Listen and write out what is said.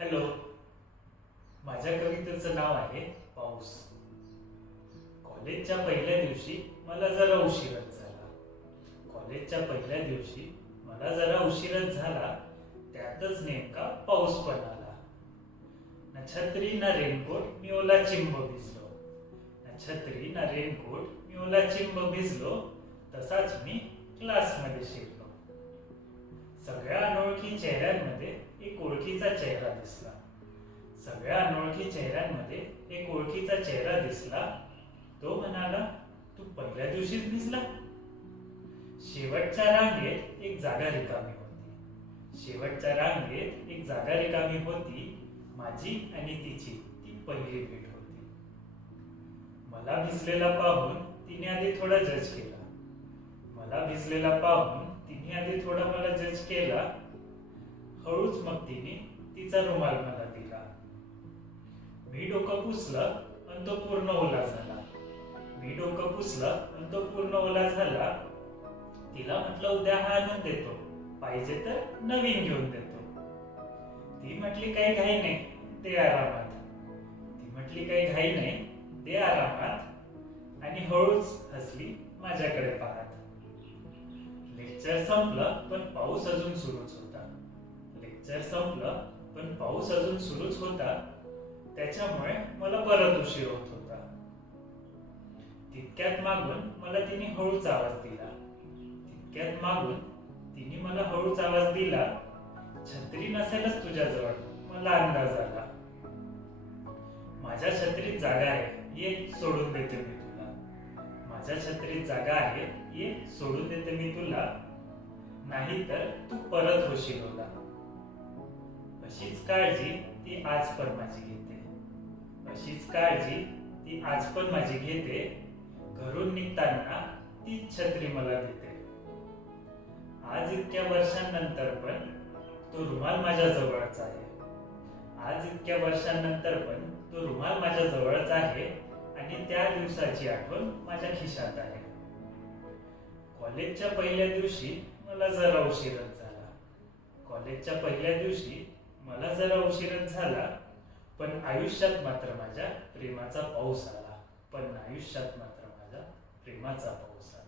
Hello. माझ्या कवितेचं नाव आहे पाऊस. कॉलेजच्या पहिल्या दिवशी मला जरा उशीरच झाला. कॉलेजच्या पहिल्या दिवशी मला जरा उशीरच झाला. त्यातच नेमका पाऊस पण आला. ना छत्री ना रेनकोट मी ओला चिंब भिजलो. ना छत्री ना रेनकोट मी ओला चिंब भिजलो. तसाच मी क्लासमध्ये शिरलो. सगळ्या अनोळखी चेहऱ्यांमध्ये एक ओळखीचा चेहरा दिसला. सगळ्या अनोळखी चेहऱ्यांमध्ये एक ओळखीचा चेहरा दिसला. तो म्हणाला, तू पहिल्या दिवशीच भिजला? शेवटच्या रांगेत एक जागा रिकामी होती. शेवटच्या रांगेत एक जागा रिकामी होती. माझी आणि तिची ती पहिली भेट होती. मला भिजलेला पाहून तिने आधी थोडा जज केला. मला भिजलेला पाहून तिने आधी थोडा मला जज केला. हळूच मग तिने तिचा रुमाल मला दिला. मी डोकं पुसलं आणि तो पूर्ण ओला झाला. मी डोकं पुसलं आणि तो पूर्ण ओला झाला. तिला म्हटलं, उद्या हा आणून देतो, पाहिजे तर नवीन घेऊन देतो. ती म्हटली, काही घाई नाही, दे आरामात. ती म्हटली, काही घाई नाही, दे आरामात. आणि हळूच हसली माझ्याकडे पाहत. लेक्चर संपलं पण पाऊस अजून सुरूच होता. लेक्चर संपलं पण पाऊस अजून सुरूच होता. त्याच्यामुळे मला परत उशीर होत होता. तितक्यात मागून मला तिने हळूच आवाज दिला. तितक्यात मागून तिने मला हळूच आवाज दिला. छत्री नसेलच तुझ्याजवळ, मला अंदाज आला. माझ्या छत्रीत जागा आहे, ये सोडून देते मी तुला. माझ्या छत्रीत जागा आहे, ये सोडून देते मी तुला. नाही तर तू परत होशील ओला. अशीच काळजी ती आज पण माझी घेते. अशीच काळजी ती आज पण माझी घेते. घरून निघताना ती छत्री मला देते. आज इतक्या वर्षांनंतर पण तो रुमाल माझ्या जवळच आहे. आज इतक्या वर्षांनंतर पण तो रुमाल माझ्या जवळच आहे. आणि त्या दिवसाची आठवण माझ्या खिशात आहे. कॉलेजच्या पहिल्या दिवशी मला जरा उशीरच झाला. कॉलेजच्या पहिल्या दिवशी मला जरा उशीरच झाला. पण आयुष्यात मात्र माझ्या प्रेमाचा पाऊस आला. पण आयुष्यात मात्र माझ्या प्रेमाचा पाऊस आला.